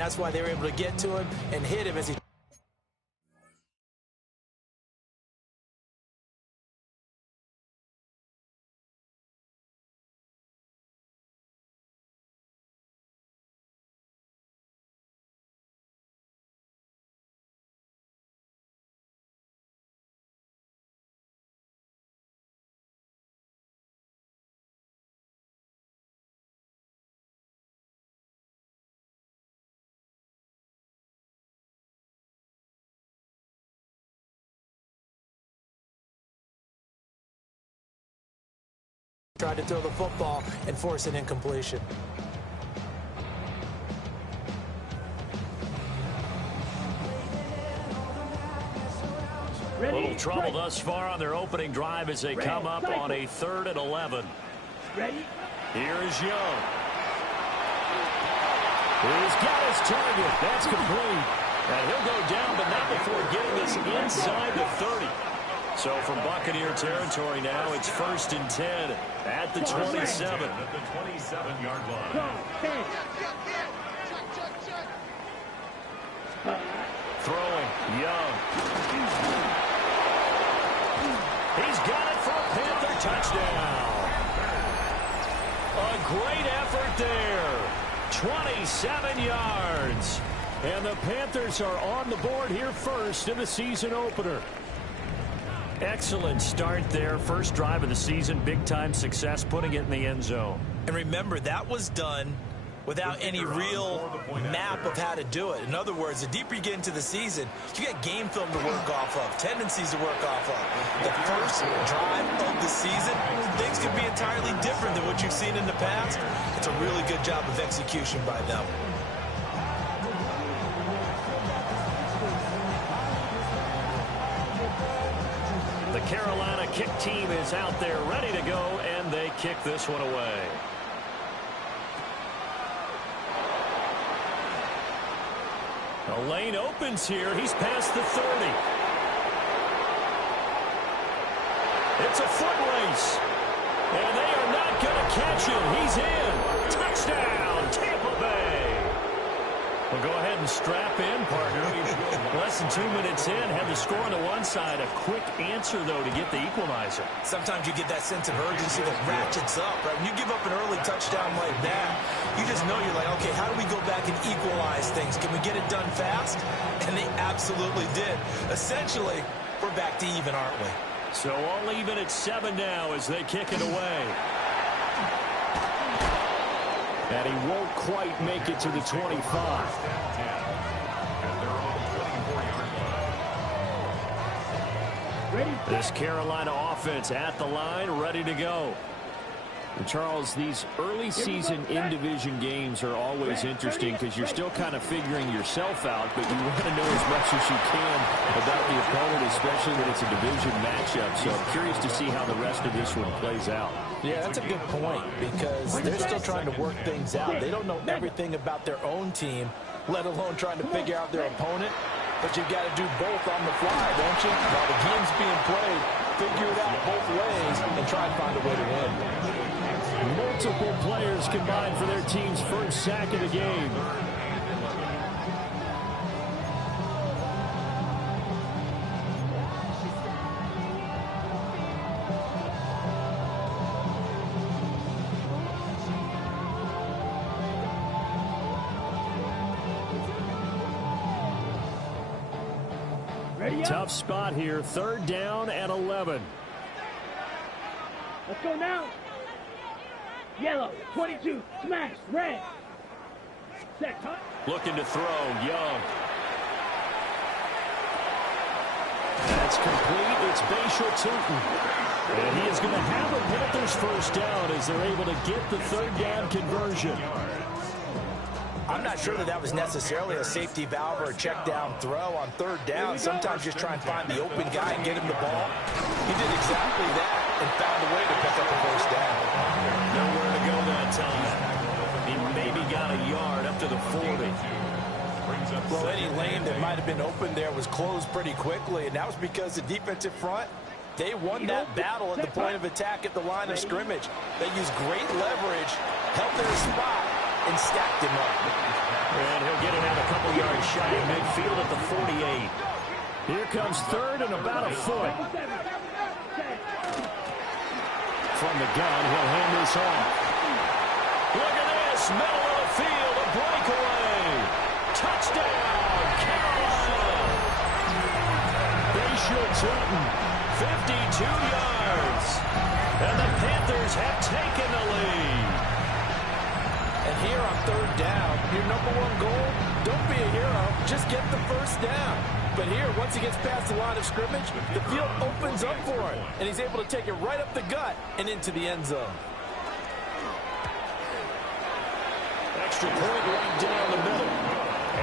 That's why they were able to get to him and hit him as he tried to throw the football and force an incompletion. Little trouble thus far on their opening drive as they come up on a 3rd and 11. Ready? Here is Young. He's got his target. That's complete. And he'll go down, but not before getting this inside the 30. So from Buccaneer territory now, it's 1st and 10 at the 27. At the 27-yard line. Throwing, Young. He's got it for a Panther touchdown. A great effort there. 27 yards. And the Panthers are on the board here first in the season opener. Excellent start there. First drive of the season. Big-time success putting it in the end zone. And remember, that was done without any real map of how to do it. In other words, the deeper you get into the season, you get game film to work off of, tendencies to work off of. The first drive of the season, things could be entirely different than what you've seen in the past. It's a really good job of execution by them. The Carolina kick team is out there ready to go, and they kick this one away. The lane opens here. He's past the 30. It's a foot race, and they are not going to catch him. He's in. Touchdown, Tampa Bay. We'll go ahead and strap in, partner. Less than 2 minutes in, had the score on the one side. A quick answer, though, to get the equalizer. Sometimes you get that sense of urgency that ratchets up, right? When you give up an early touchdown like that, you just know you're like, okay, how do we go back and equalize things? Can we get it done fast? And they absolutely did. Essentially, we're back to even, aren't we? So all even at 7 now as they kick it away. And he won't quite make it to the 25. This Carolina offense at the line, ready to go. And Charles, these early season in-division games are always interesting because you're still kind of figuring yourself out, but you want to know as much as you can about the opponent, especially when it's a division matchup. So I'm curious to see how the rest of this one plays out. Yeah, that's a good point because they're still trying to work things out. They don't know everything about their own team, let alone trying to figure out their opponent. But you've got to do both on the fly, don't you? While the game's being played, figure it out both ways and try and find a way to win. Multiple players combined for their team's first sack of the game. Tough spot here. 3rd down and 11. Let's go now. Yellow, 22, smash, red. Set, cut. Looking to throw, Young. That's complete. It's Bashal Tootin. And he is going to have a Panthers first down as they're able to get the 3rd down conversion. I'm not sure that was necessarily a safety valve or a check down throw on 3rd down. Sometimes just try and find the open guy and get him the ball. He did exactly that and found a way to pick up a first down. Nowhere to go that time. He maybe got a yard up to the 40. Well, any lane that might have been open there was closed pretty quickly, and that was because the defensive front, they won that battle at the point of attack at the line of scrimmage. They used great leverage, held their spot, and stacked him up. And he'll get it out a couple yards shy of midfield at the 48. Here comes third and about a foot. From the gun, he'll hand this off. Look at this, middle of the field, a breakaway. Touchdown, Carolina. They should Tootin, 52 yards. And the Panthers have taken the lead. And here on third down, your number one goal, don't be a hero, just get the first down. But here, once he gets past the line of scrimmage, the field opens up for him, and he's able to take it right up the gut and into the end zone. Extra point right down the middle.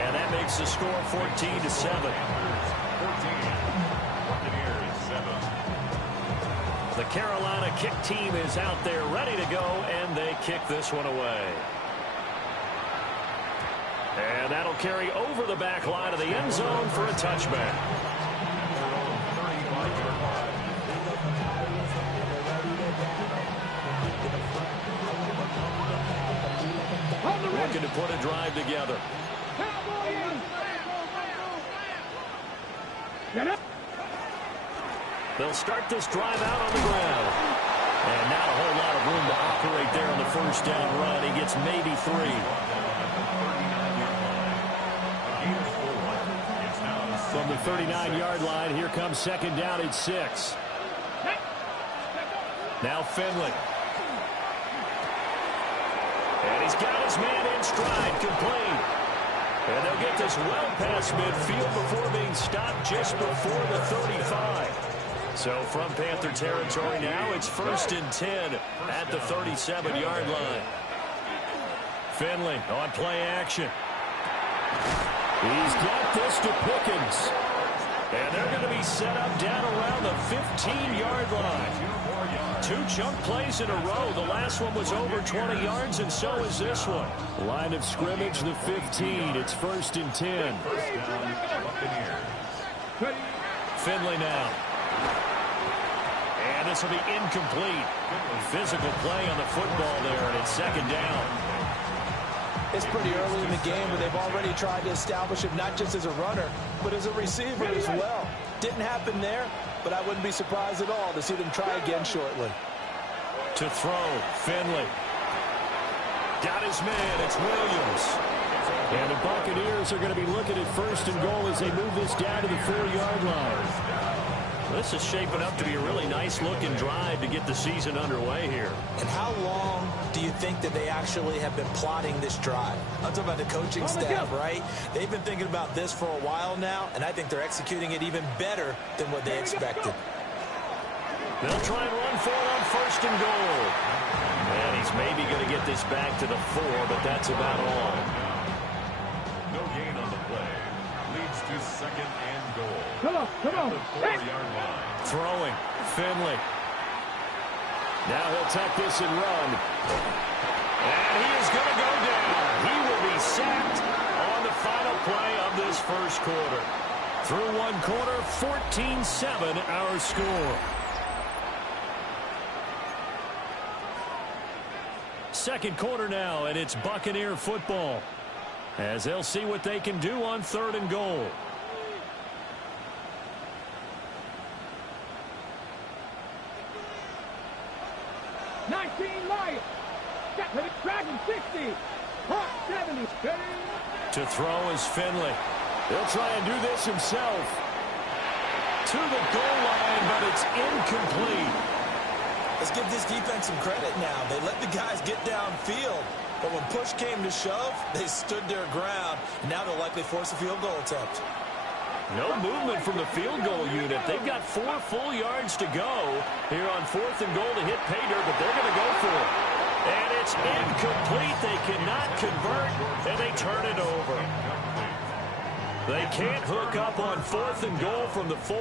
And that makes the score 14-7. The Carolina kick team is out there ready to go, and they kick this one away. And that'll carry over the back line of the end zone for a touchback. Looking to put a drive together. They'll start this drive out on the ground. And not a whole lot of room to operate there on the first down run. He gets maybe 3. From the 39-yard line, here comes second down at 6. Now Finley. And he's got his man in stride, complete. And they'll get this well past midfield before being stopped just before the 35. So from Panther territory now, it's 1st and 10 at the 37-yard line. Finley on play action. He's got this to Pickens. And they're going to be set up down around the 15-yard line. 2 chunk plays in a row. The last one was over 20 yards, and so is this one. Line of scrimmage, the 15. It's 1st and 10. Finley now. And this will be incomplete. Physical play on the football there, and it's second down. It's pretty early in the game, but they've already tried to establish him not just as a runner, but as a receiver as well. Didn't happen there, but I wouldn't be surprised at all to see them try again shortly. To throw, Finley. Got his man, it's Williams. And the Buccaneers are going to be looking at 1st and goal as they move this down to the 4-yard line. This is shaping up to be a really nice-looking drive to get the season underway here. And how long do you think that they actually have been plotting this drive? I'm talking about the coaching staff, right? They've been thinking about this for a while now, and I think they're executing it even better than what they expected. They'll try and run for it on 1st and goal. And he's maybe going to get this back to the 4, but that's about all. No gain on the play. Leads to 2nd and goal. Come on. The 4-yard line. Throwing, Finley. Now he'll tuck this and run. And he is going to go down. He will be sacked on the final play of this first quarter. Through one quarter, 14-7 our score. Second quarter now, and it's Buccaneer football, as they'll see what they can do on 3rd and goal. Dragon 60. Hawk 70. To throw is Finley. He'll try and do this himself. To the goal line, but it's incomplete. Let's give this defense some credit now. They let the guys get downfield, but when push came to shove, they stood their ground. Now they'll likely force a field goal attempt. No movement from the field goal unit. They've got 4 full yards to go here on 4th and goal to hit pay dirt, but they're going to go for it. And it's incomplete. They cannot convert, and they turn it over. They can't hook up on 4th and goal from the 4.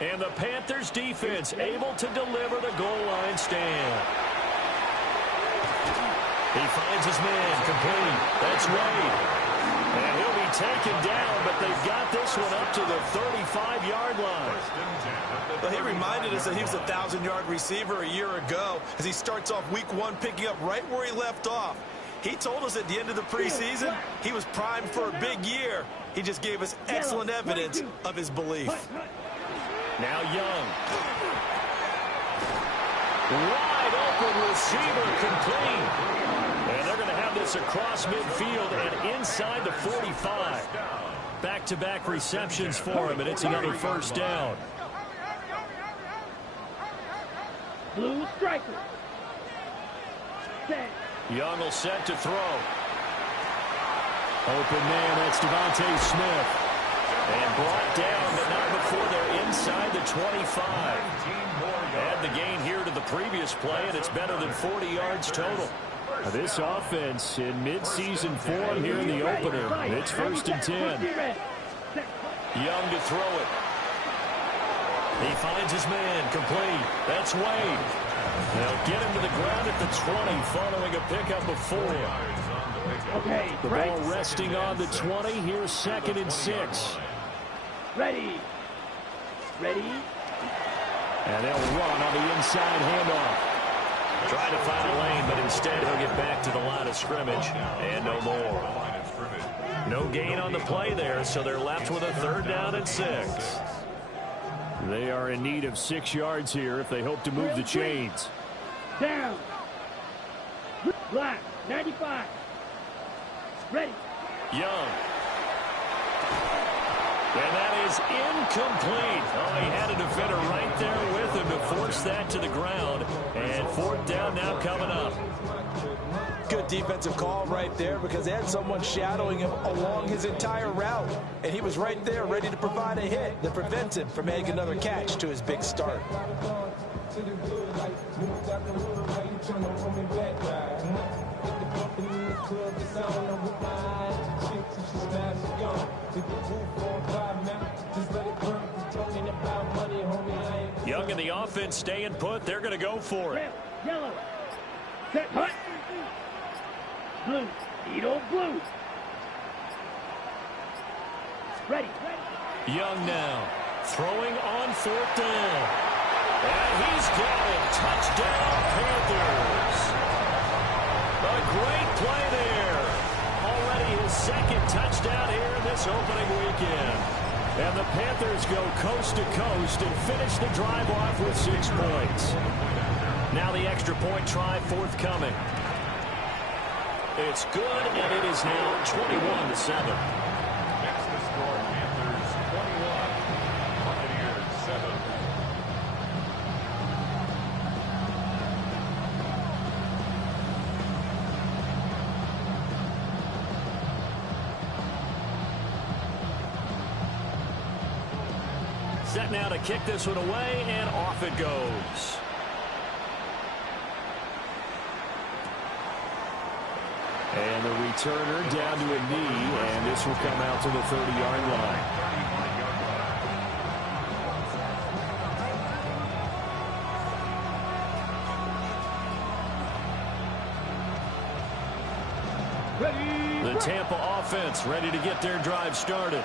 And the Panthers defense able to deliver the goal line stand. He finds his man, complete. That's Wade. And he'll be taken down, but they've got this one up to the 35-yard line. Well, he reminded us that he was a 1,000-yard receiver a year ago as he starts off week 1 picking up right where he left off. He told us at the end of the preseason he was primed for a big year. He just gave us excellent evidence of his belief. Now Young. Wide open receiver complete. And they're going to have this across midfield and inside the 45. Back-to-back receptions for him, and it's another first down. Blue striker. Set. Young will set to throw. Open man, that's Devontae Smith. And brought down, but not before they're inside the 25. Add the gain here to the previous play, and it's better than 40 yards total. This offense in mid-season form here in the opener. It's 1st and 10. Young to throw it. He finds his man, complete. That's Wade. They'll get him to the ground at the 20 following a pickup of 4. Okay, The ball resting on the 20. Here's 2nd and 6. Ready. Ready. And they'll run on the inside handoff. Trying to find a lane, but instead he'll get back to the line of scrimmage. And no more. No gain on the play there, so they're left with a 3rd down and 6. They are in need of 6 yards here if they hope to move the chains. Down. Black. 95. Ready. Young. And that is incomplete. Oh, he had a defender right there with him to force that to the ground. And 4th down now coming up. Good defensive call right there because they had someone shadowing him along his entire route. And he was right there ready to provide a hit that prevents him from making another catch to his big start. Young and the offense staying put. They're going to go for it. Yellow. Set. Hut. Blue. Edo blue. Ready. Young now. Throwing on 4th down. And he's got it. Touchdown, Panthers. A great play there. Already his 2nd touchdown here in this opening weekend. And the Panthers go coast to coast and finish the drive off with 6 points. Now the extra point try forthcoming. It's good, and it is now 21-7. Next to score, Panthers 21, Buccaneers 7. Set now to kick this one away, and off it goes. And the returner down to a knee, and this will come out to the 30-yard line. The Tampa offense ready to get their drive started.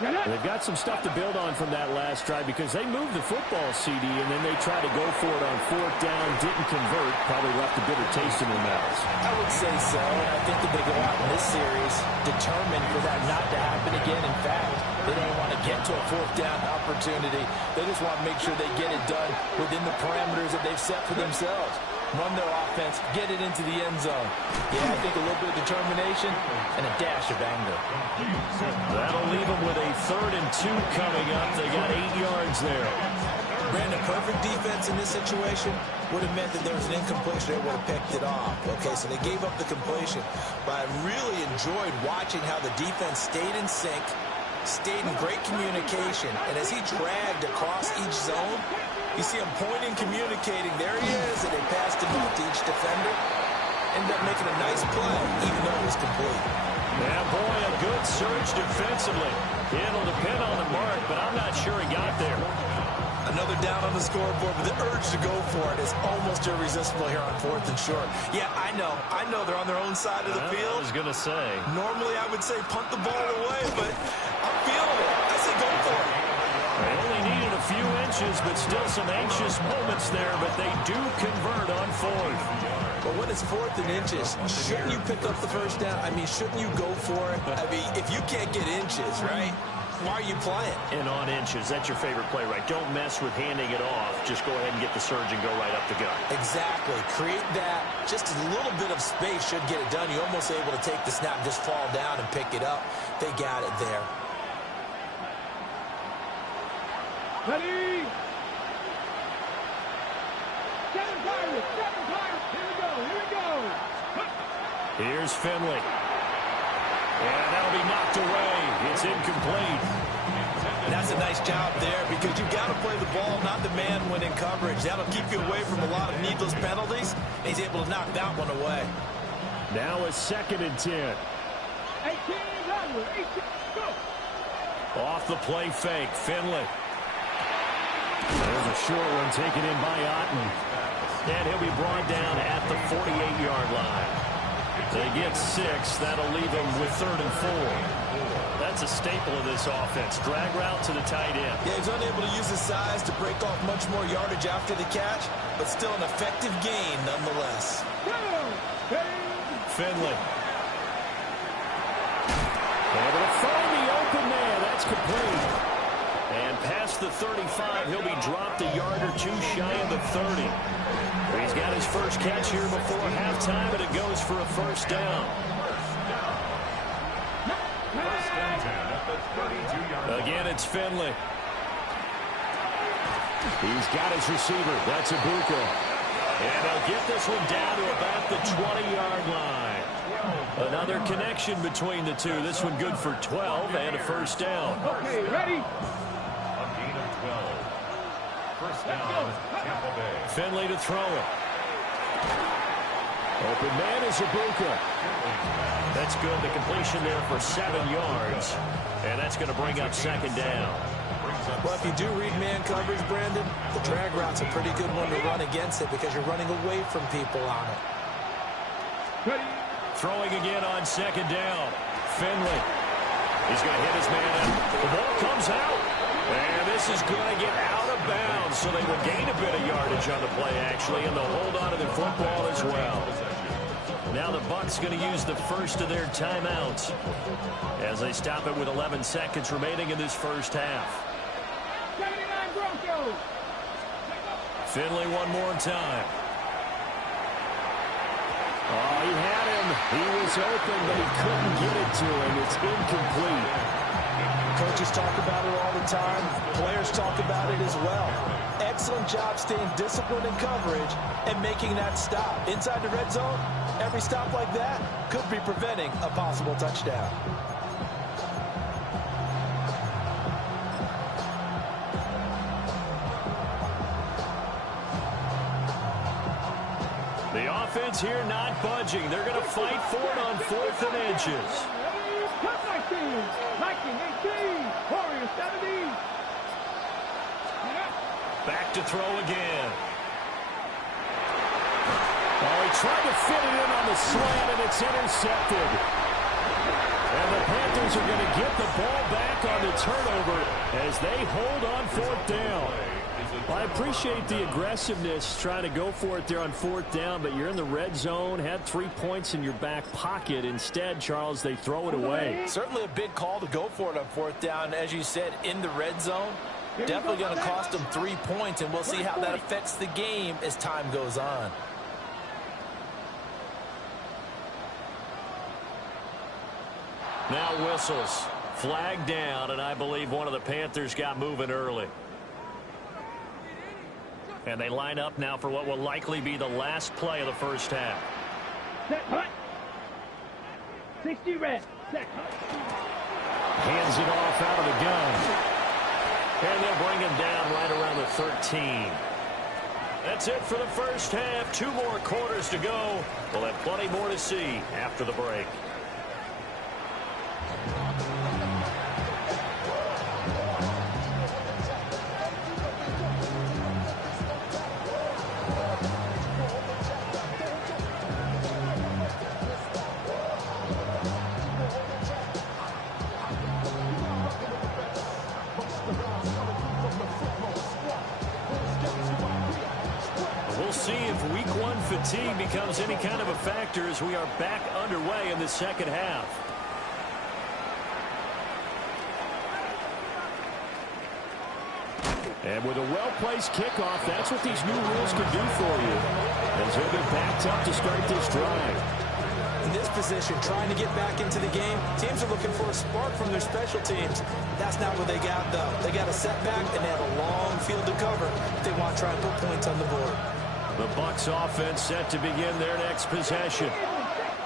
They've got some stuff to build on from that last drive because they moved the football, CD, and then they tried to go for it on 4th down, didn't convert, probably left a bitter taste in their mouths. I would say so, and I think that they go out in this series determined for that not to happen again. In fact, they don't want to get to a 4th down opportunity. They just want to make sure they get it done within the parameters that they've set for themselves. Run their offense, get it into the end zone. Yeah, I think a little bit of determination and a dash of anger. That'll leave them with a 3rd and 2 coming up. They got 8 yards there. Brandon, perfect defense in this situation would have meant that there was an incompletion. They would have picked it off. Okay, so they gave up the completion. But I really enjoyed watching how the defense stayed in sync, stayed in great communication, and as he dragged across each zone, you see him pointing, communicating. There he is, and they passed him off to each defender. Ended up making a nice play, even though it was complete. Yeah, boy, a good surge defensively. It'll depend on the mark, but I'm not sure he got there. Another down on the scoreboard, but the urge to go for it is almost irresistible here on 4th and short. Yeah, I know they're on their own side of the field. I was going to say. Normally I would say punt the ball away, but I'm feeling it. I say go for it. They only needed a few inches, but still some anxious moments there, but they do convert on 4th. But when it's 4th and inches, shouldn't you pick up the first down? I mean, shouldn't you go for it? I mean, if you can't get inches, right, why are you playing? And on inches, that's your favorite play, right? Don't mess with handing it off. Just go ahead and get the surge and go right up the gut. Exactly. Create that. Just a little bit of space should get it done. You're almost able to take the snap and just fall down and pick it up. They got it there. Ready? 7 Pirates, 7 Pirates. Here we go, here we go. Here's Finley. And that'll be knocked away. It's incomplete. That's a nice job there because you've got to play the ball, not the man when in coverage. That'll keep you away from a lot of needless penalties. He's able to knock that one away. Now a 2nd and 10. 18, onward, 18, go. Off the play fake, Finley. There's a short one taken in by Otten. And he'll be brought down at the 48-yard line. They get 6. That'll leave them with 3rd and 4. That's a staple of this offense. Drag route to the tight end. Yeah, he's unable to use his size to break off much more yardage after the catch, but still an effective gain nonetheless. Finley. Able to find the open man. That's complete. And past the 35, he'll be dropped a yard or 2 shy of the 30. He's got his first catch here before halftime, and it goes for a first down. Again, it's Finley. He's got his receiver. That's Ibuka. And they'll get this one down to about the 20-yard line. Another connection between the two. This one good for 12 and a first down. Okay, ready? A gain of 12. First down, Tampa Bay. Finley to throw it. Open man is Ibuka. That's good. The completion there for 7 yards. And that's going to bring up 2nd down. Well, if you do read man coverage, Brandon, the drag route's a pretty good one to run against it because you're running away from people on it. Ready? Throwing again on 2nd down. Finley. He's going to hit his man up. The ball comes out. And this is going to get out of bounds. So they will gain a bit of yardage on the play, actually, and they'll hold on to the football as well. Now the Bucs going to use the first of their timeouts as they stop it with 11 seconds remaining in this first half. 79 Broncos. Finley one more time. Oh, he had him. He was open, but he couldn't get it to him. It's incomplete. Coaches talk about it all the time. Players talk about it as well. Excellent job staying disciplined in coverage and making that stop. Inside the red zone, every stop like that could be preventing a possible touchdown. The offense here not budging. They're going to fight for it on 4th and inches. Cut 19, 18, Warriors 70. Back to throw again. Oh, he tried to fit it in on the slant, and it's intercepted. And the Panthers are going to get the ball back on the turnover as they hold on 4th down. Well, I appreciate the aggressiveness trying to go for it there on 4th down, but you're in the red zone, had 3 points in your back pocket. Instead, Charles, they throw it away. Certainly a big call to go for it on 4th down. As you said, in the red zone, definitely going to cost them 3 points, and we'll see how that affects the game as time goes on. Now whistles. Flag down, and I believe one of the Panthers got moving early. And they line up now for what will likely be the last play of the first half. Set, hut. 60 red. Set, hut. Hands it off out of the gun. And they'll bring him down right around the 13. That's it for the first half. 2 more quarters to go. We'll have plenty more to see after the break. fatigue becomes any kind of a factor as we are back underway in the second half. And with a well-placed kickoff, that's what these new rules can do for you, as they'll be backed up to start this drive. In this position, trying to get back into the game, teams are looking for a spark from their special teams. That's not what they got, though. They got a setback, and they have a long field to cover if they want to try and put points on the board. The Bucs offense set to begin their next possession.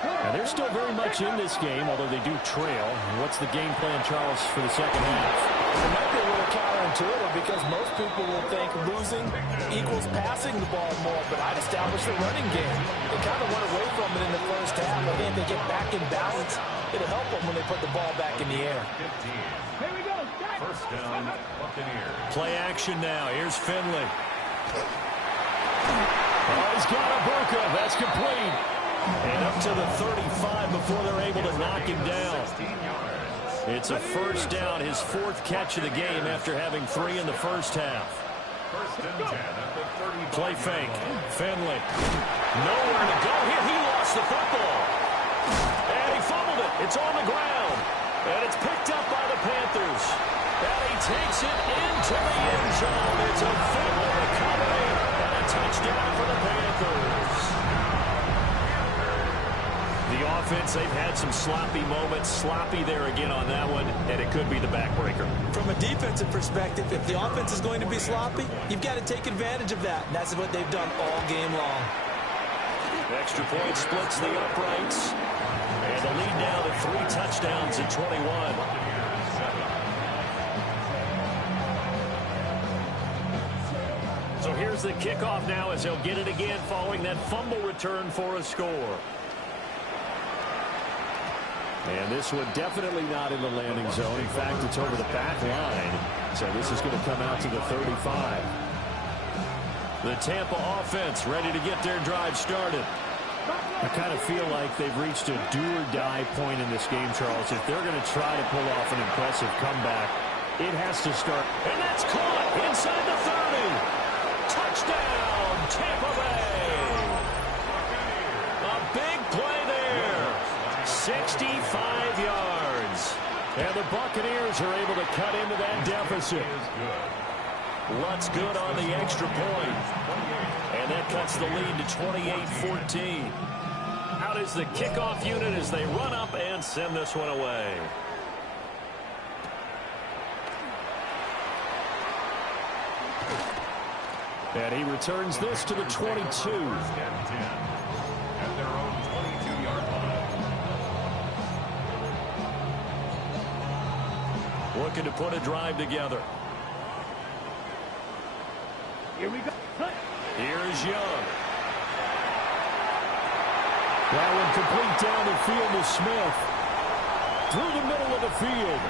And they're still very much in this game, although they do trail. What's the game plan, Charles, for the second half? It might be a little counterintuitive because most people will think losing equals passing the ball more, but I'd establish the running game. They kind of went away from it in the first half. I think if they get back in balance, it'll help them when they put the ball back in the air. 15. Here we go. First down, Buccaneers. Play action now. Here's Finley. Oh, he's got a Burka. That's complete. And up to the 35 before they're able to knock him down. 16 yards. It's a first down, his fourth catch of the game after having 3 in the first half. First and 10 at the 35. Play fake. Finley. Nowhere to go here. He lost the football. And he fumbled it. It's on the ground. And it's picked up by the Panthers. And he takes it into the end zone. It's a Finley recovery and a touchdown for the Panthers. The offense, they've had some sloppy moments. Sloppy there again on that one, and it could be the backbreaker. From a defensive perspective, if the offense is going to be sloppy, you've got to take advantage of that, and that's what they've done all game long. Extra point splits the uprights, and the lead now to 3 touchdowns at 21. So here's the kickoff now as they'll get it again following that fumble return for a score. And this one definitely not in the landing zone. In fact, it's over the back line. So this is going to come out to the 35. The Tampa offense ready to get their drive started. I kind of feel like they've reached a do-or-die point in this game, Charles. If they're going to try to pull off an impressive comeback, it has to start. And that's caught inside the 30. Touchdown, Tampa Bay. A big play there. 65 yards. And the Buccaneers are able to cut into that deficit. Lutz good on the extra point. And that cuts the lead to 28-14. Out is the kickoff unit as they run up and send this one away. And he returns this to the 22. At their own 22-yard line. Looking to put a drive together. Here we go. Here's Young. That one complete down the field to Smith. Through the middle of the field.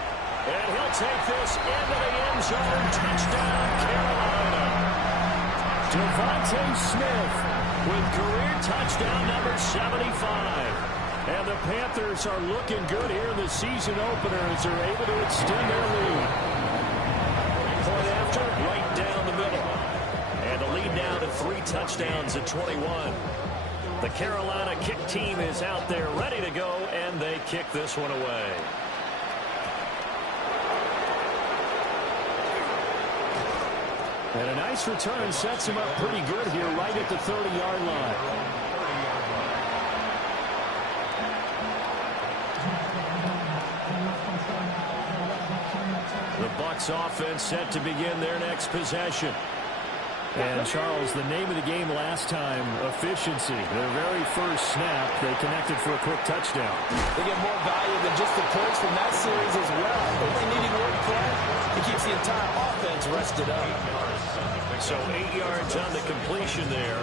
And he'll take this into the end zone. Touchdown, Carolina. Devontae Smith with career touchdown number 75. And the Panthers are looking good here in the season opener as they're able to extend their lead. Point after, right down the middle. And the lead now to 3 touchdowns at 21. The Carolina kick team is out there ready to go, and they kick this one away. And a nice return sets him up pretty good here right at the 30-yard line. The Bucs offense set to begin their next possession. And, Charles, the name of the game last time, efficiency. Their very first snap, they connected for a quick touchdown. They get more value than just the points from that series as well. Only needing one play, it keeps the entire offense rested up. So 8 yards on the completion there,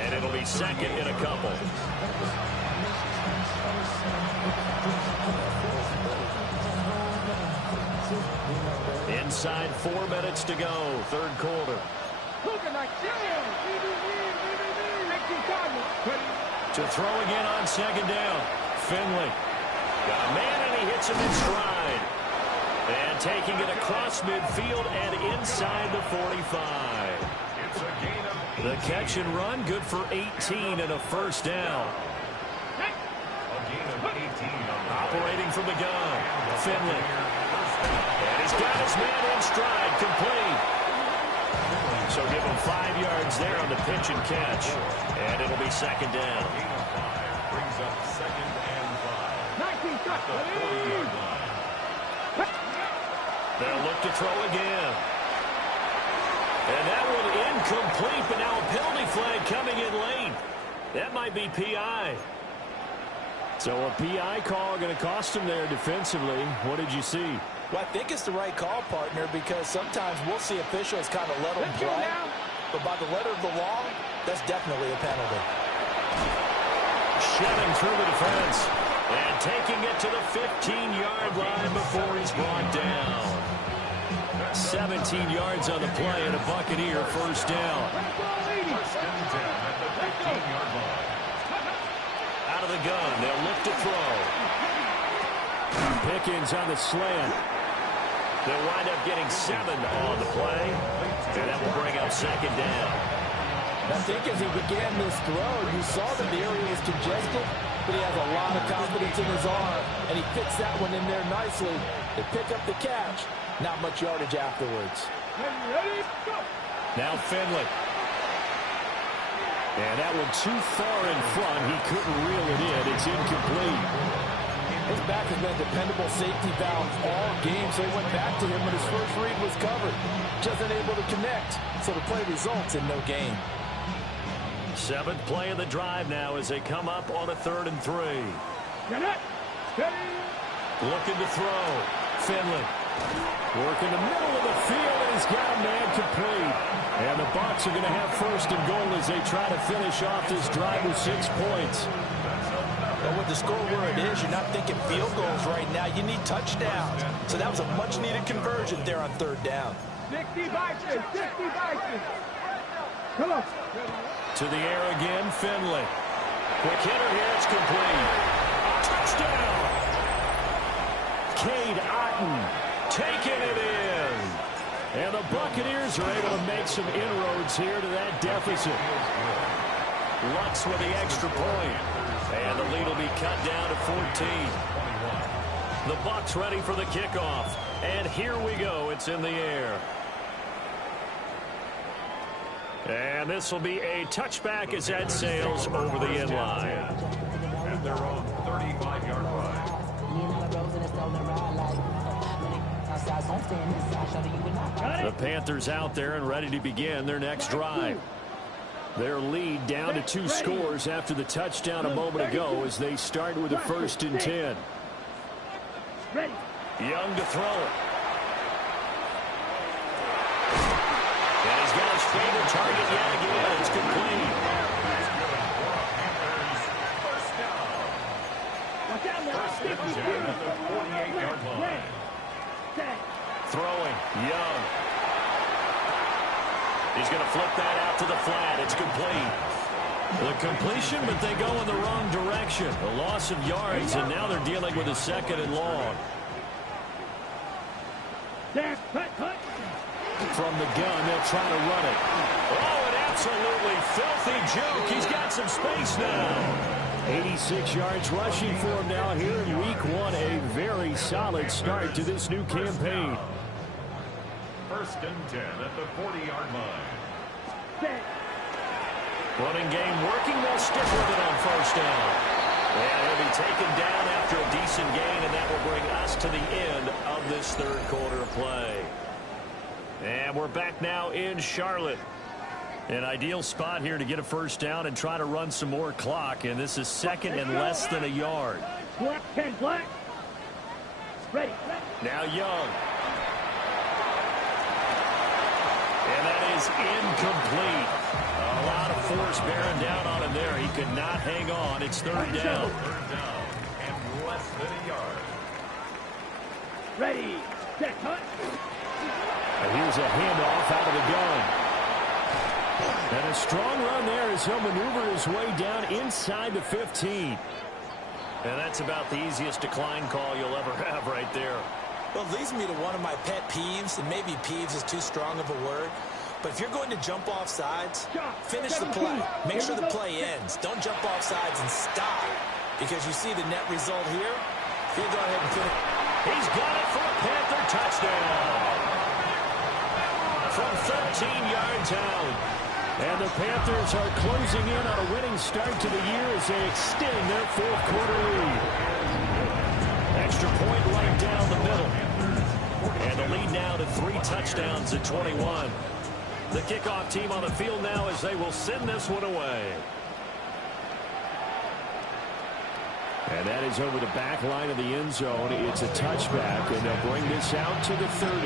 and it'll be second in a couple. Inside 4 minutes to go, third quarter. To throw again on second down. Finley. Got a man, and he hits him in stride. And taking it across midfield and inside the 45. It's a gain of The catch and run, good for 18 and a first down. Operating from the gun, Finley. And he's got his man in stride, complete. So give him 5 yards there on the pitch and catch. And it'll be second down. Brings up second and 5. They'll look to throw again. And that one incomplete, but now a penalty flag coming in late. That might be PI. So a PI call going to cost him there defensively. What did you see? Well, I think it's the right call, partner, because sometimes we'll see officials kind of let them play. But by the letter of the law, that's definitely a penalty. Shoving through the defense. And taking it to the 15-yard line before he's brought down. 17 yards on the play and a Buccaneer first down. First and 10 at the 15-yard line. Out of the gun, they'll look to throw. Pickens on the slant. They'll wind up getting 7 on the play, and that will bring up second down. I think as he began this throw, you saw that the area was congested, but he has a lot of confidence in his arm, and he fits that one in there nicely. They pick up the catch. Not much yardage afterwards. Now Finley. And that one too far in front. He couldn't reel it in. It's incomplete. His back has been a dependable safety valve all game, so he went back to him when his first read was covered. Just unable to connect, so the play results in no gain. 7th play of the drive now as they come up on a 3rd and 3. Looking to throw. Finley. Working the middle of the field, and he's got a man complete. And the Bucs are going to have first and goal as they try to finish off this drive with 6 points. And with the score where it is, you're not thinking field goals right now. You need touchdowns. So that was a much-needed conversion there on 3rd down. 60 Vikings, 60 Vikings. Come on. To the air again, Finley. Quick hitter here, it's complete. Touchdown! Cade Otton taking it in. And the Buccaneers are able to make some inroads here to that deficit. Lutz with the extra point. And the lead will be cut down to 14. The Bucs ready for the kickoff. And here we go. It's in the air. And this will be a touchback as that sails over the end line. At their own 35-yard line. The Panthers out there and ready to begin their next drive. Their lead down to 2 scores after the touchdown a moment ago as they start with a 1st and 10. Young to throw it. And he's got his favorite target yet again. It's complete. First and 10 at the 48-yard line. Throwing. Young. He's going to flip that out to the flat. It's complete. The completion, but they go in the wrong direction. A loss of yards, and now they're dealing with a 2nd and long. From the gun, they'll try to run it. Oh, an absolutely filthy joke. He's got some space now. 86 yards rushing for him now here in week 1. A very solid start to this new campaign. First and 10 at the 40-yard line. Running game working. They'll stick with it on 1st down. And he'll be taken down after a decent gain, and that will bring us to the end of this 3rd quarter of play. And we're back now in Charlotte. An ideal spot here to get a 1st down and try to run some more clock, and this is 2nd and less than a yard. Ready. Now Young. And that is incomplete. A lot of force bearing down on him there. He could not hang on. It's 3rd down. 3rd down and less than a yard. Ready, set, cut. And here's a handoff out of the gun. And a strong run there as he'll maneuver his way down inside the 15. And that's about the easiest decline call you'll ever have right there. Well, it leads me to one of my pet peeves, and maybe peeves is too strong of a word, But if you're going to jump off sides, finish the play. Make sure the play ends. Don't jump off sides and stop. Because you see the net result here. He'll go ahead and finish. He's got it for a Panther touchdown. From 13 yards out. And the Panthers are closing in on a winning start to the year as they extend their fourth quarter lead. Extra point right down the middle. And the lead now to 3 touchdowns at 21. The kickoff team on the field now as they will send this one away. And that is over the back line of the end zone. It's a touchback, and they'll bring this out to the 30.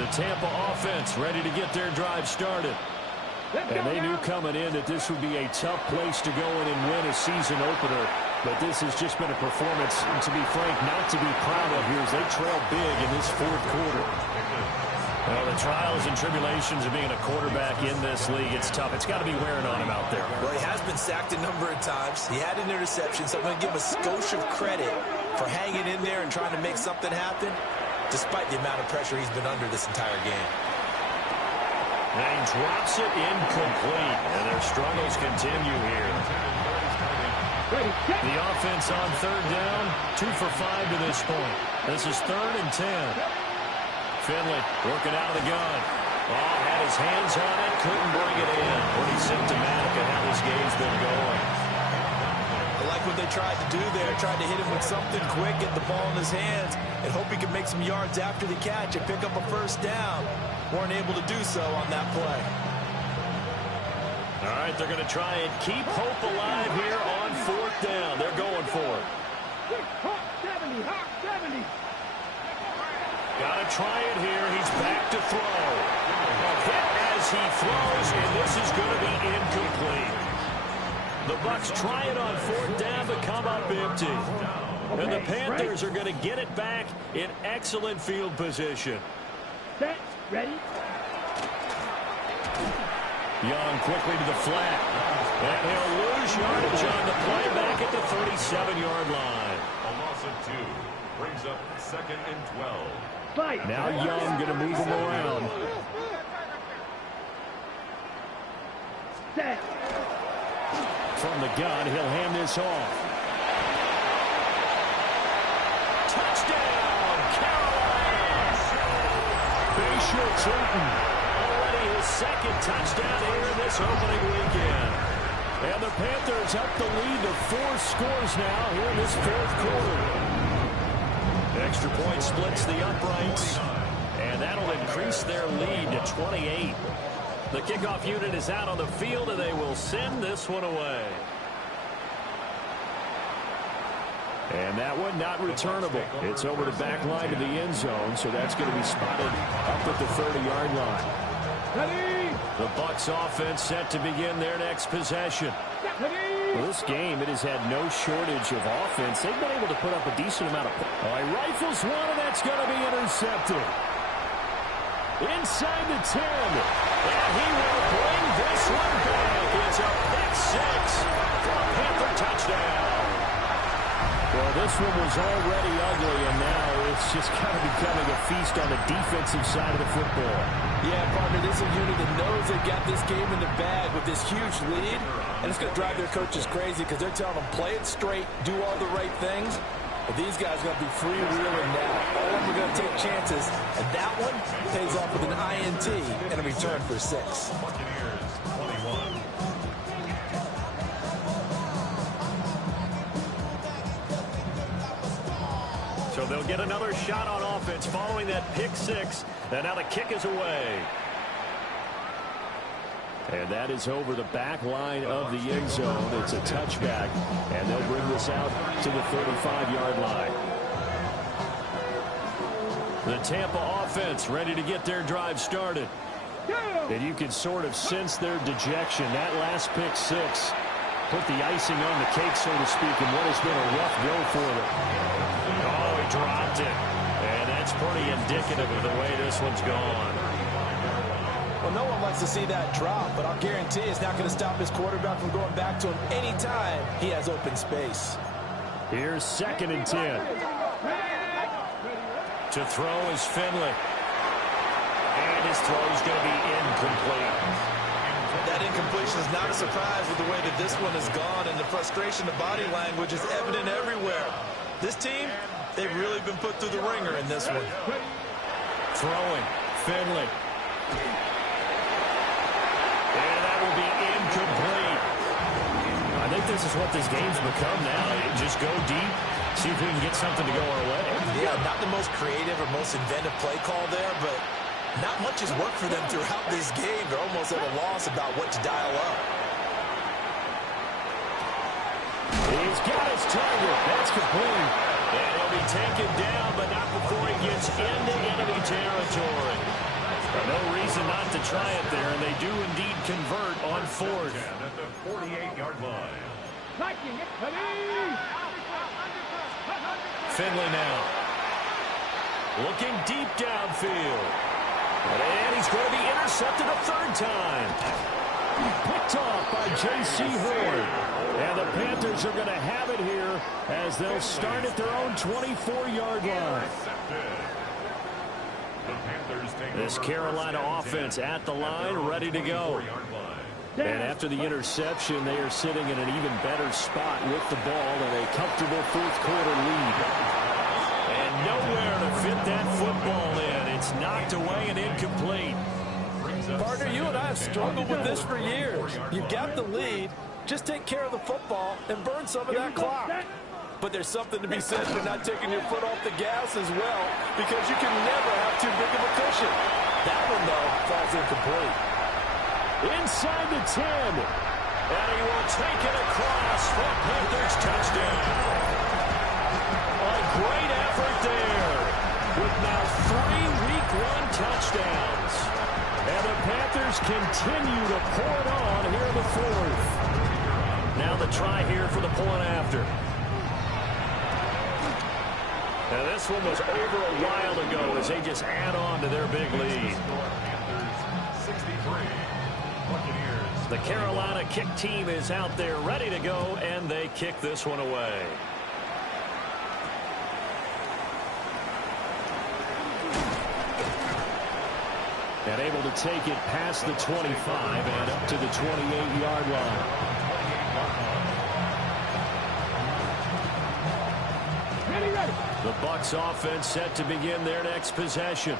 The Tampa offense ready to get their drive started. And they knew coming in that this would be a tough place to go in and win a season opener. But this has just been a performance, to be frank, not to be proud of here as they trail big in this fourth quarter. Well, the trials and tribulations of being a quarterback in this league, it's tough. It's got to be wearing on him out there. Well, he has been sacked a number of times. He had an interception, so I'm going to give him a skosh of credit for hanging in there and trying to make something happen, despite the amount of pressure he's been under this entire game. And he drops it incomplete, and their struggles continue here. The offense on third down, 2 for 5 to this point. This is 3rd and 10. Finley working out of the gun. Oh, had his hands on it, couldn't bring it in. Pretty symptomatic of how this game's been going. I like what they tried to do there. Tried to hit him with something quick, get the ball in his hands, and hope he could make some yards after the catch and pick up a first down. Weren't able to do so on that play. All right, they're going to try and keep hope alive here on 4th down. They're going for it. Hawk 70, Hawk 70. Got to try it here. He's back to throw. Hit as he throws, and this is going to be incomplete. The Bucs try it on 4th down, but come up empty. And the Panthers are going to get it back in excellent field position. Set, ready. Young quickly to the flat. And he'll lose yardage on the play back at the 37-yard line. A loss of 2 brings up 2nd and 12. Fight. Now Young going to move him around. Set. From the gun, he'll hand this off. Touchdown, Carolina! Bayshore Turton. Already his 2nd touchdown here in this opening weekend. And the Panthers up the lead to 4 scores now here in this 4th quarter. Extra point splits the uprights, and that'll increase their lead to 28. The kickoff unit is out on the field, and they will send this one away. And that one not returnable. It's over the back line to the end zone, so that's going to be spotted up at the 30-yard line. Ready. The Bucs offense set to begin their next possession. Well, this game, it has had no shortage of offense. They've been able to put up a decent amount of points. Oh, he rifles one, and that's going to be intercepted. Inside the 10. And he will bring this one back. It's a pick 6 for a Panther touchdown. Well, this one was already ugly, and now it's just kind of becoming a feast on the defensive side of the football. Yeah, partner, this is a unit that knows they got this game in the bag with this huge lead, and it's going to drive their coaches crazy because they're telling them play it straight, do all the right things. But these guys are going to be freewheeling now. All of them are going to take chances, and that one pays off with an INT and a return for 6. Buccaneers 21. So they'll get another shot on offense following that pick 6. And now the kick is away. And that is over the back line of the end zone. It's a touchback. And they'll bring this out to the 35-yard line. The Tampa offense ready to get their drive started. And you can sort of sense their dejection. That last pick 6 put the icing on the cake, so to speak, in what has been a rough go for them. Oh, he dropped it. And that's pretty indicative of the way this one's gone. Well, no one likes to see that drop, but I'll guarantee it's not going to stop his quarterback from going back to him anytime he has open space. Here's 2nd and 10. To throw is Finley. And his throw is going to be incomplete. That incompletion is not a surprise with the way that this one has gone, and the frustration, the body language is evident everywhere. This team, they've really been put through the ringer in this one. Throwing, Finley. And that will be incomplete. I think this is what this game's become now. Just go deep, see if we can get something to go our way. Yeah, not the most creative or most inventive play call there, but not much has worked for them throughout this game. They're almost at a loss about what to dial up. He's got his target. That's complete. And he'll be taken down, but not before he gets into enemy territory. No reason not to try it there, and they do indeed convert on fourth. At the 48-yard line. Finley now. Looking deep downfield. And he's going to be intercepted a third time. Picked off by J.C. Horn. And the Panthers are going to have it here as they'll start at their own 24-yard line. This Carolina offense at the line, ready to go. And after the interception, they are sitting in an even better spot with the ball and a comfortable fourth-quarter lead. And nowhere to fit that football in. It's knocked away and incomplete. Partner, you and I have struggled with this for years. You've got the lead. Just take care of the football and burn some of that clock. But there's something to be said for not taking your foot off the gas as well, because you can never have too big of a cushion. That one, though, falls incomplete. Inside the 10. And he will take it across for Panthers touchdown. A great effort there with now 3 Week 1 touchdowns. And the Panthers continue to pour it on here in the fourth. Now the try here for the point after. Now this one was over a while ago as they just add on to their big lead. The Carolina kick team is out there ready to go, and they kick this one away. And able to take it past the 25 and up to the 28-yard line. The Bucs offense set to begin their next possession.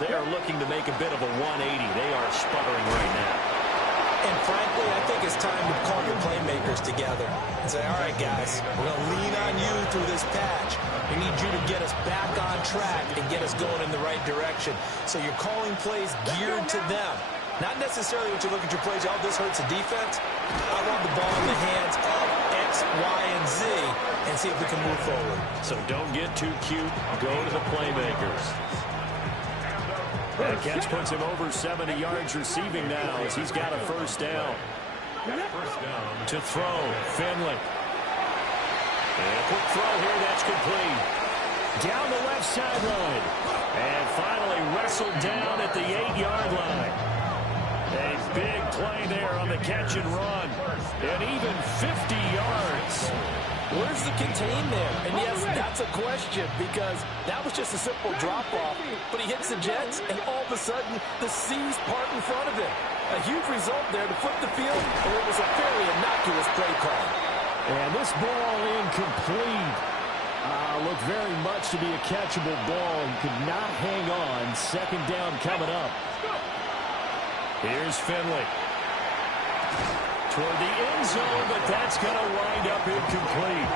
They are looking to make a bit of a 180. They are sputtering right now. And frankly, I think it's time to call your playmakers together and say, all right, guys, we're going to lean on you through this patch. We need you to get us back on track and get us going in the right direction. So you're calling plays geared to them. Not necessarily what you look at your plays, oh, this hurts the defense. I want the ball in the hands of X, Y, and Z and see if we can move forward. So don't get too cute. Go to the playmakers. That catch puts him over 70 yards receiving now as he's got a first down. To throw, Finley. And a quick throw here, that's complete. Down the left sideline. And finally wrestled down at the 8-yard line. A big play there on the catch and run. And even 50 yards. Where's the contain there? And yes, that's a question because that was just a simple drop-off. But he hits the Jets, and all of a sudden, the seas part in front of him. A huge result there to flip the field, and it was a fairly innocuous play call. And this ball incomplete. Looked very much to be a catchable ball and could not hang on. Second down coming up. Here's Finley. Toward the end zone, but that's going to wind up incomplete.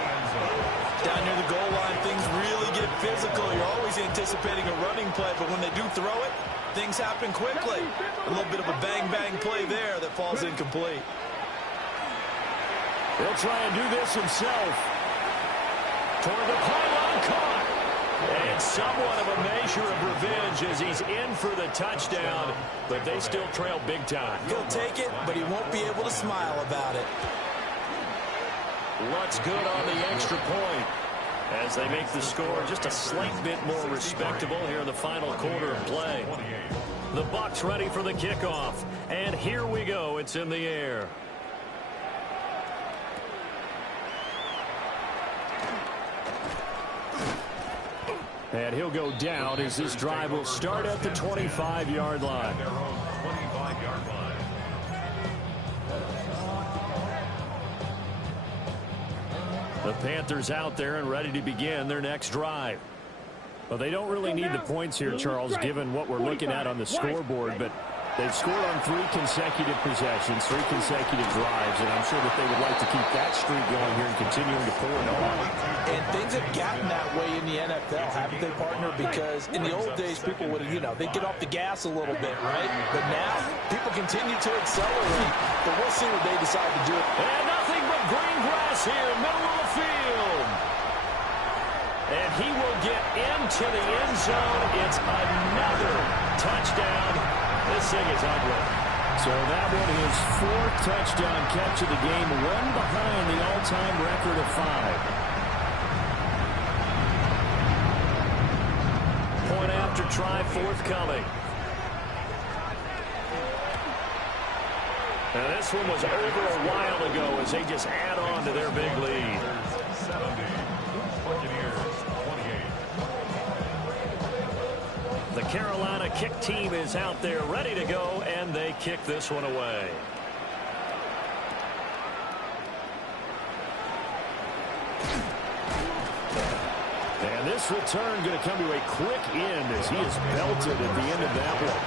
Down near the goal line, things really get physical. You're always anticipating a running play, but when they do throw it, things happen quickly. A little bit of a bang-bang play there that falls incomplete. He'll try and do this himself. Toward the pylon, caught. And somewhat of a measure of revenge as he's in for the touchdown, but they still trail big time. He'll take it, but he won't be able to smile about it. What's good on the extra point as they make the score just a slight bit more respectable here in the final quarter of play. The Bucs ready for the kickoff, and here we go. It's in the air. And he'll go down as this drive will start at the 25-yard line. Their own 25-yard line. The Panthers out there and ready to begin their next drive. Well, they don't really need the points here, Charles, given what we're looking at on the scoreboard, but they've scored on 3 consecutive possessions, 3 consecutive drives, and I'm sure that they would like to keep that streak going here and continuing to pour it on. And things have gotten that way in the NFL, haven't they, partner? Because in the old days, people would, they'd get off the gas a little bit, right? But now, people continue to accelerate. But we'll see what they decide to do. And nothing but green grass here, middle of the field. And he will get into the end zone. It's another touchdown. This thing is ugly. So that one is 4th touchdown catch of the game, one behind the all-time record of 5. Point after try forthcoming. Now this one was over a while ago as they just add on to their big lead. 70. Buccaneers 28. The Carolina kick team is out there ready to go, and they kick this one away. And this return going to come to a quick end as he is belted at the end of that one.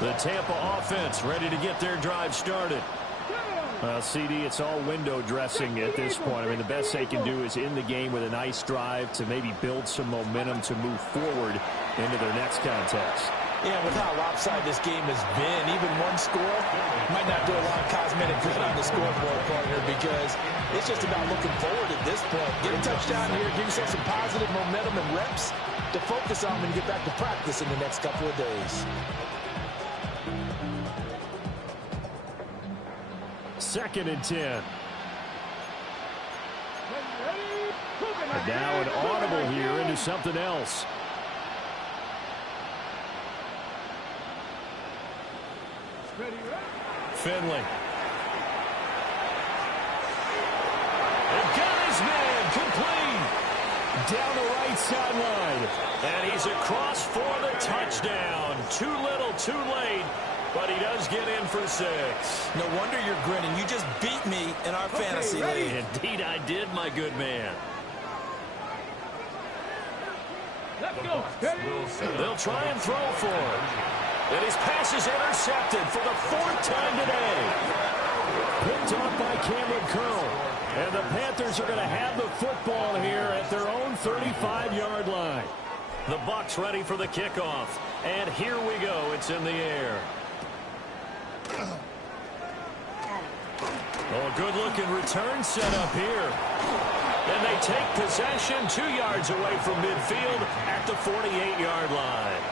The Tampa offense ready to get their drive started. CD, it's all window dressing at this point. I mean, the best they can do is in the game with a nice drive to maybe build some momentum to move forward into their next contest. Yeah, with how lopsided this game has been, even one score might not do a lot of cosmetic good on the scoreboard, partner, because it's just about looking forward at this point. Get a touchdown here, give yourself some positive momentum and reps to focus on when you get back to practice in the next couple of days. 2nd and 10. And now an audible here into something else. Finley. And got his man complete. Down the right sideline. And he's across for the touchdown. Too little, too late. But he does get in for 6. No wonder you're grinning. You just beat me in our fantasy league. Indeed I did, my good man. Let's go. They'll try and throw for him. And his pass is intercepted for the 4th time today. Picked off by Cameron Curl. And the Panthers are going to have the football here at their own 35-yard line. The Bucs ready for the kickoff. And here we go. It's in the air. Oh, a good-looking return set up here. And they take possession 2 yards away from midfield at the 48-yard line.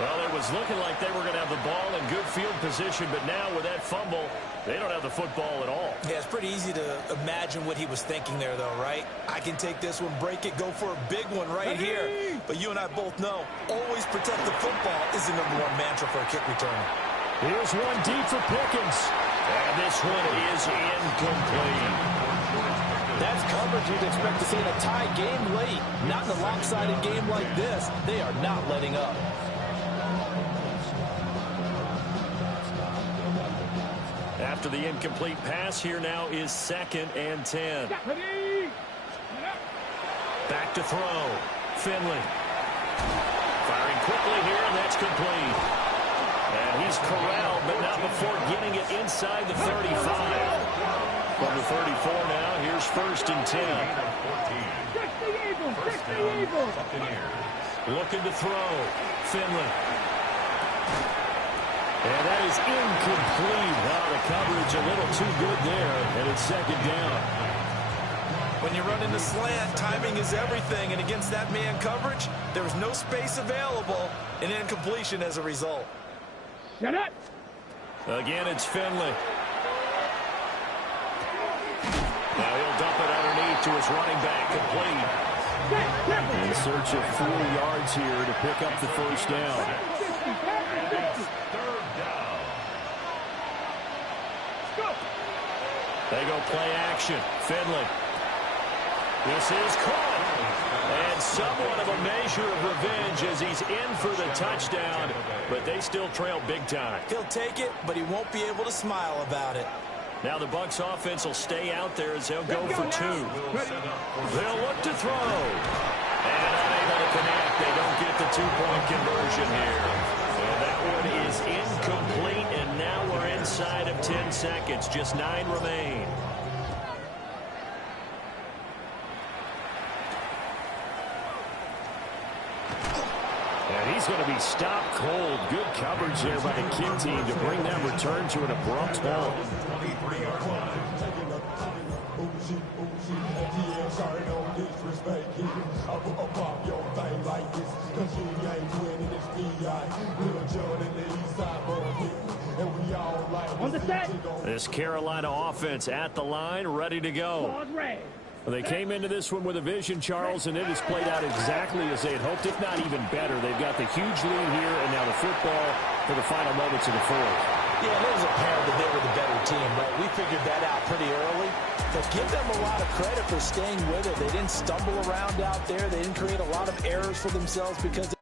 Well, it was looking like they were going to have the ball in good field position, but now with that fumble, they don't have the football at all. Yeah, it's pretty easy to imagine what he was thinking there, though, right? I can take this one, break it, go for a big one right here. But you and I both know, always protect the football is the #1 mantra for a kick returner. Here's one deep for Pickens. And this one is incomplete. That's coverage you'd expect to see in a tie game late. Not in a lopsided game like this. They are not letting up. After the incomplete pass, here now is 2nd and 10. Back to throw. Finley. Firing quickly here, and that's complete. And he's corralled, but not before getting it inside the 35. From the 34 now, here's 1st and 10. Looking to throw. Finley. And that is incomplete. Wow, the coverage a little too good there, and it's 2nd down. When you run into slant, timing is everything, and against that man coverage, there was no space available, and incompletion as a result. Shut up. Again, it's Finley. Now he'll dump it underneath to his running back, complete. In search of 4 yards here to pick up the first down. Third down. They go play action. Finley. This is caught. And somewhat of a measure of revenge as he's in for the touchdown, but they still trail big time. He'll take it, but he won't be able to smile about it. Now the Bucs offense will stay out there as they'll go for 2. They'll look to throw. And unable to connect. They don't get the 2-point conversion here. And that one is incomplete, and now we're inside of 10 seconds. Just 9 remain. And he's going to be stopped cold. Good coverage there by the kid team to bring that return to an abrupt halt. 23-yard line. On the set. This Carolina offense at the line, ready to go. Pause red. Well, they came into this one with a vision, Charles, and it has played out exactly as they had hoped, if not even better. They've got the huge lead here, and now the football for the final moments of the fourth. Yeah, it was apparent that they were the better team, right? We figured that out pretty early. But give them a lot of credit for staying with it. They didn't stumble around out there. They didn't create a lot of errors for themselves because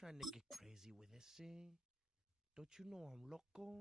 trying to get crazy with this, see? Don't you know I'm loco?